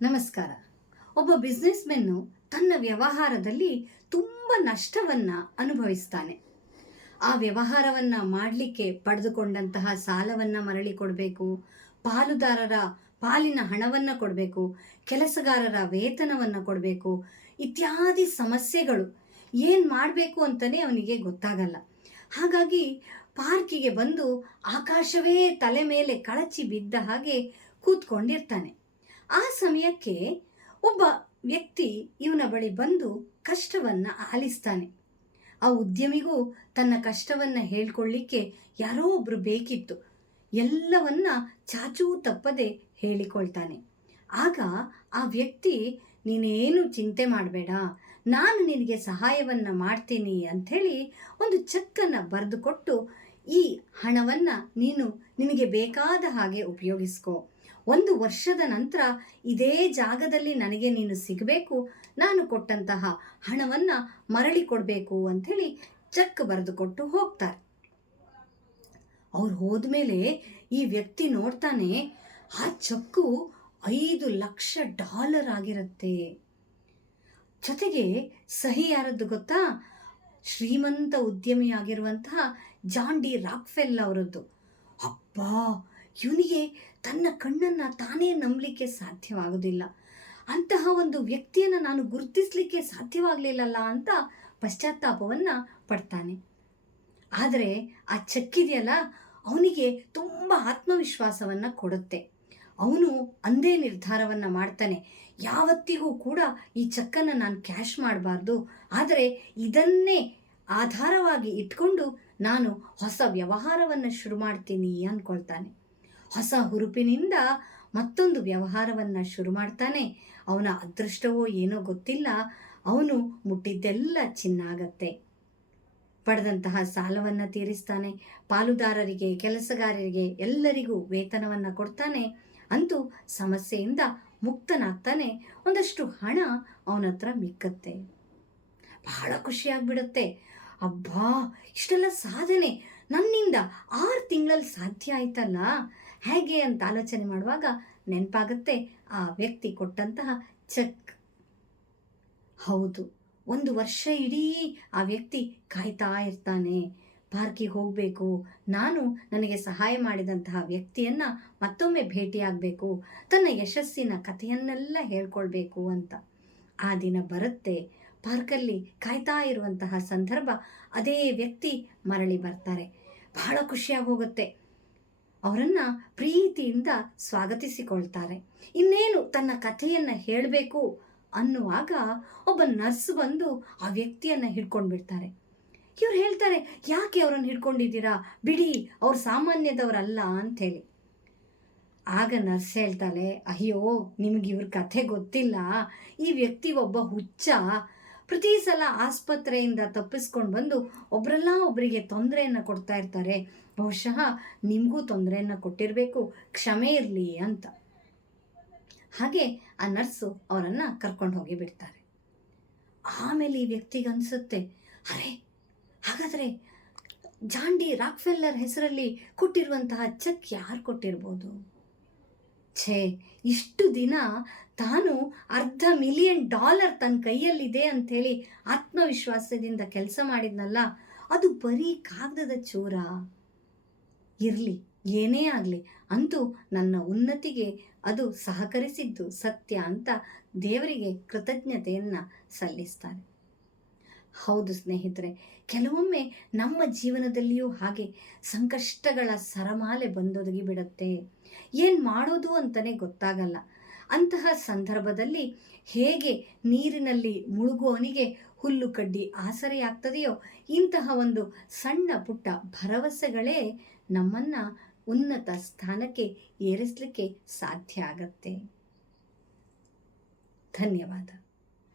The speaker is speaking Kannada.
ನಮಸ್ಕಾರ. ಒಬ್ಬ ಬಿಸ್ನೆಸ್ಮೆನ್ನು ತನ್ನ ವ್ಯವಹಾರದಲ್ಲಿ ತುಂಬ ನಷ್ಟವನ್ನು ಅನುಭವಿಸ್ತಾನೆ. ಆ ವ್ಯವಹಾರವನ್ನು ಮಾಡಲಿಕ್ಕೆ ಪಡೆದುಕೊಂಡಂತಹ ಸಾಲವನ್ನು ಮರಳಿ ಕೊಡಬೇಕು, ಪಾಲುದಾರರ ಪಾಲಿನ ಹಣವನ್ನು ಕೊಡಬೇಕು, ಕೆಲಸಗಾರರ ವೇತನವನ್ನು ಕೊಡಬೇಕು, ಇತ್ಯಾದಿ ಸಮಸ್ಯೆಗಳು. ಏನು ಮಾಡಬೇಕು ಅಂತಲೇ ಅವನಿಗೆ ಗೊತ್ತಾಗಲ್ಲ. ಹಾಗಾಗಿ ಪಾರ್ಕಿಗೆ ಬಂದು ಆಕಾಶವೇ ತಲೆ ಮೇಲೆ ಕಳಚಿ ಬಿದ್ದ ಹಾಗೆ ಕೂತ್ಕೊಂಡಿರ್ತಾನೆ. ಆ ಸಮಯಕ್ಕೆ ಒಬ್ಬ ವ್ಯಕ್ತಿ ಇವನ ಬಳಿ ಬಂದು ಕಷ್ಟವನ್ನು ಆಲಿಸ್ತಾನೆ. ಆ ಉದ್ಯಮಿಗೂ ತನ್ನ ಕಷ್ಟವನ್ನು ಹೇಳ್ಕೊಳ್ಳಿಕ್ಕೆ ಯಾರೋ ಒಬ್ಬರು ಬೇಕಿತ್ತು. ಎಲ್ಲವನ್ನ ಚಾಚೂ ತಪ್ಪದೆ ಹೇಳಿಕೊಳ್ತಾನೆ. ಆಗ ಆ ವ್ಯಕ್ತಿ, ನೀನೇನು ಚಿಂತೆ ಮಾಡಬೇಡ, ನಾನು ನಿನಗೆ ಸಹಾಯವನ್ನು ಮಾಡ್ತೀನಿ ಅಂಥೇಳಿ ಒಂದು ಚೆಕ್ಕನ್ನು ಬರೆದು ಕೊಟ್ಟು, ಈ ಹಣವನ್ನು ನಿನಗೆ ಬೇಕಾದ ಹಾಗೆ ಉಪಯೋಗಿಸ್ಕೋ. 1 ವರ್ಷದ ನಂತರ ಇದೇ ಜಾಗದಲ್ಲಿ ನನಗೆ ನೀನು ಸಿಗಬೇಕು, ನಾನು ಕೊಟ್ಟಂತಹ ಹಣವನ್ನು ಮರಳಿ ಕೊಡಬೇಕು ಅಂಥೇಳಿ ಚೆಕ್ ಬರೆದು ಕೊಟ್ಟು ಹೋಗ್ತಾರೆ. ಅವ್ರು ಹೋದ್ಮೇಲೆ ಈ ವ್ಯಕ್ತಿ ನೋಡ್ತಾನೆ, ಆ ಚೆಕ್ಕು $5 ಲಕ್ಷ ಆಗಿರುತ್ತೆ. ಜೊತೆಗೆ ಸಹಿ ಯಾರದ್ದು ಗೊತ್ತಾ? ಶ್ರೀಮಂತ ಉದ್ಯಮಿಯಾಗಿರುವಂತಹ ಜಾನ್ ಡಿ ರಾಕ್ಫೆಲ್ ಅವರದ್ದು. ಅಬ್ಬಾ, ಇವನಿಗೆ ತನ್ನ ಕಣ್ಣನ್ನು ತಾನೇ ನಂಬಲಿಕ್ಕೆ ಸಾಧ್ಯವಾಗೋದಿಲ್ಲ. ಅಂತಹ ಒಂದು ವ್ಯಕ್ತಿಯನ್ನು ನಾನು ಗುರುತಿಸಲಿಕ್ಕೆ ಸಾಧ್ಯವಾಗಲಿಲ್ಲಲ್ಲ ಅಂತ ಪಶ್ಚಾತ್ತಾಪವನ್ನು ಪಡ್ತಾನೆ. ಆದರೆ ಆ ಚೆಕ್ಕಿದೆಯಲ್ಲ, ಅವನಿಗೆ ತುಂಬ ಆತ್ಮವಿಶ್ವಾಸವನ್ನು ಕೊಡುತ್ತೆ. ಅವನು ಅಂದೇ ನಿರ್ಧಾರವನ್ನು ಮಾಡ್ತಾನೆ, ಯಾವತ್ತಿಗೂ ಕೂಡ ಈ ಚೆಕ್ಕನ್ನು ನಾನು ಕ್ಯಾಶ್ ಮಾಡಬಾರ್ದು, ಆದರೆ ಇದನ್ನೇ ಆಧಾರವಾಗಿ ಇಟ್ಕೊಂಡು ನಾನು ಹೊಸ ವ್ಯವಹಾರವನ್ನು ಶುರು ಮಾಡ್ತೀನಿ ಅಂದ್ಕೊಳ್ತಾನೆ. ಹೊಸ ಹುರುಪಿನಿಂದ ಮತ್ತೊಂದು ವ್ಯವಹಾರವನ್ನು ಶುರು ಮಾಡ್ತಾನೆ. ಅವನ ಅದೃಷ್ಟವೋ ಏನೋ ಗೊತ್ತಿಲ್ಲ, ಅವನು ಮುಟ್ಟಿದ್ದೆಲ್ಲ ಚಿನ್ನ ಆಗತ್ತೆ. ಪಡೆದಂತಹ ಸಾಲವನ್ನು ತೀರಿಸ್ತಾನೆ, ಪಾಲುದಾರರಿಗೆ, ಕೆಲಸಗಾರರಿಗೆ ಎಲ್ಲರಿಗೂ ವೇತನವನ್ನು ಕೊಡ್ತಾನೆ. ಅಂತೂ ಸಮಸ್ಯೆಯಿಂದ ಮುಕ್ತನಾಗ್ತಾನೆ. ಒಂದಷ್ಟು ಹಣ ಅವನ ಹತ್ರ ಮಿಕ್ಕತ್ತೆ. ಬಹಳ ಖುಷಿಯಾಗ್ಬಿಡುತ್ತೆ. ಅಬ್ಬಾ, ಇಷ್ಟೆಲ್ಲ ಸಾಧನೆ ನನ್ನಿಂದ 6 ತಿಂಗಳಲ್ಲಿ ಸಾಧ್ಯ ಆಯ್ತಲ್ಲ, ಹೇಗೆ ಅಂತ ಆಲೋಚನೆ ಮಾಡುವಾಗ ನೆನಪಾಗುತ್ತೆ ಆ ವ್ಯಕ್ತಿ ಕೊಟ್ಟಂತಹ ಚೆಕ್. ಹೌದು, 1 ವರ್ಷ ಇಡೀ ಆ ವ್ಯಕ್ತಿ ಕಾಯ್ತಾ ಇರ್ತಾನೆ. ಪಾರ್ಕಿಗೆ ಹೋಗಬೇಕು, ನನಗೆ ಸಹಾಯ ಮಾಡಿದಂತಹ ವ್ಯಕ್ತಿಯನ್ನು ಮತ್ತೊಮ್ಮೆ ಭೇಟಿಯಾಗಬೇಕು, ತನ್ನ ಯಶಸ್ಸಿನ ಕಥೆಯನ್ನೆಲ್ಲ ಹೇಳ್ಕೊಳ್ಬೇಕು ಅಂತ. ಆ ದಿನ ಬರುತ್ತೆ. ಪಾರ್ಕಲ್ಲಿ ಕಾಯ್ತಾ ಇರುವಂತಹ ಸಂದರ್ಭ, ಅದೇ ವ್ಯಕ್ತಿ ಮರಳಿ ಬರ್ತಾರೆ. ಬಹಳ ಖುಷಿಯಾಗಿ ಹೋಗುತ್ತೆ. ಅವರನ್ನು ಪ್ರೀತಿಯಿಂದ ಸ್ವಾಗತಿಸಿಕೊಳ್ತಾರೆ. ಇನ್ನೇನು ತನ್ನ ಕಥೆಯನ್ನು ಹೇಳಬೇಕು ಅನ್ನುವಾಗ ಒಬ್ಬ ನರ್ಸ್ ಬಂದು ಆ ವ್ಯಕ್ತಿಯನ್ನು ಹಿಡ್ಕೊಂಡು ಬಿಡ್ತಾರೆ. ಇವ್ರು ಹೇಳ್ತಾರೆ, ಯಾಕೆ ಅವರನ್ನು ಹಿಡ್ಕೊಂಡಿದ್ದೀರಾ, ಬಿಡಿ, ಅವ್ರು ಸಾಮಾನ್ಯದವರಲ್ಲ ಅಂಥೇಳಿ. ಆಗ ನರ್ಸ್ ಹೇಳ್ತಾಳೆ, ಅಯ್ಯೋ, ನಿಮ್ಗೆ ಇವ್ರ ಕಥೆ ಗೊತ್ತಿಲ್ಲ. ಈ ವ್ಯಕ್ತಿ ಒಬ್ಬ ಹುಚ್ಚ. ಪ್ರತಿ ಸಲ ಆಸ್ಪತ್ರೆಯಿಂದ ತಪ್ಪಿಸ್ಕೊಂಡು ಬಂದು ಒಬ್ಬರಿಗೆ ತೊಂದರೆಯನ್ನು ಕೊಡ್ತಾ ಇರ್ತಾರೆ. ಬಹುಶಃ ನಿಮಗೂ ತೊಂದರೆಯನ್ನು ಕೊಟ್ಟಿರಬೇಕು, ಕ್ಷಮೆ ಇರಲಿ ಅಂತ. ಹಾಗೆ ಆ ನರ್ಸು ಅವರನ್ನು ಕರ್ಕೊಂಡು ಹೋಗಿ ಬಿಡ್ತಾರೆ. ಆಮೇಲೆ ಈ ವ್ಯಕ್ತಿಗೆ ಅನಿಸುತ್ತೆ, ಅರೆ, ಹಾಗಾದರೆ ಜಾನ್ ಡಿ ರಾಕ್ಫೆಲ್ಲರ್ ಹೆಸರಲ್ಲಿ ಕೊಟ್ಟಿರುವಂತಹ ಚೆಕ್ ಯಾರು ಕೊಟ್ಟಿರ್ಬೋದು? ಇಷ್ಟು ದಿನ ತಾನು $500,000 ತನ್ನ ಕೈಯಲ್ಲಿದೆ ಅಂಥೇಳಿ ಆತ್ಮವಿಶ್ವಾಸದಿಂದ ಕೆಲಸ ಮಾಡಿದ್ನಲ್ಲ, ಅದು ಬರೀ ಕಾಗದದ ಚೂರ. ಇರಲಿ, ಏನೇ ಆಗಲಿ, ಅಂತೂ ನನ್ನ ಉನ್ನತಿಗೆ ಅದು ಸಹಕರಿಸಿದ್ದು ಸತ್ಯ ಅಂತ ದೇವರಿಗೆ ಕೃತಜ್ಞತೆಯನ್ನು ಸಲ್ಲಿಸ್ತಾರೆ. ಹೌದು ಸ್ನೇಹಿತರೆ, ಕೆಲವೊಮ್ಮೆ ನಮ್ಮ ಜೀವನದಲ್ಲಿಯೂ ಹಾಗೆ ಸಂಕಷ್ಟಗಳ ಸರಮಾಲೆ ಬಂದೊದಗಿ ಬಿಡುತ್ತೆ. ಏನು ಮಾಡೋದು ಅಂತಲೇ ಗೊತ್ತಾಗಲ್ಲ. ಅಂತಹ ಸಂದರ್ಭದಲ್ಲಿ ಹೇಗೆ ನೀರಿನಲ್ಲಿ ಮುಳುಗುವವನಿಗೆ ಹುಲ್ಲು ಕಡ್ಡಿ ಆಸರೆಯಾಗ್ತದೆಯೋ, ಇಂತಹ ಒಂದು ಸಣ್ಣ ಪುಟ್ಟ ಭರವಸೆಗಳೇ ನಮ್ಮನ್ನು ಉನ್ನತ ಸ್ಥಾನಕ್ಕೆ ಏರಿಸಲಿಕ್ಕೆ ಸಾಧ್ಯ ಆಗತ್ತೆ. ಧನ್ಯವಾದ.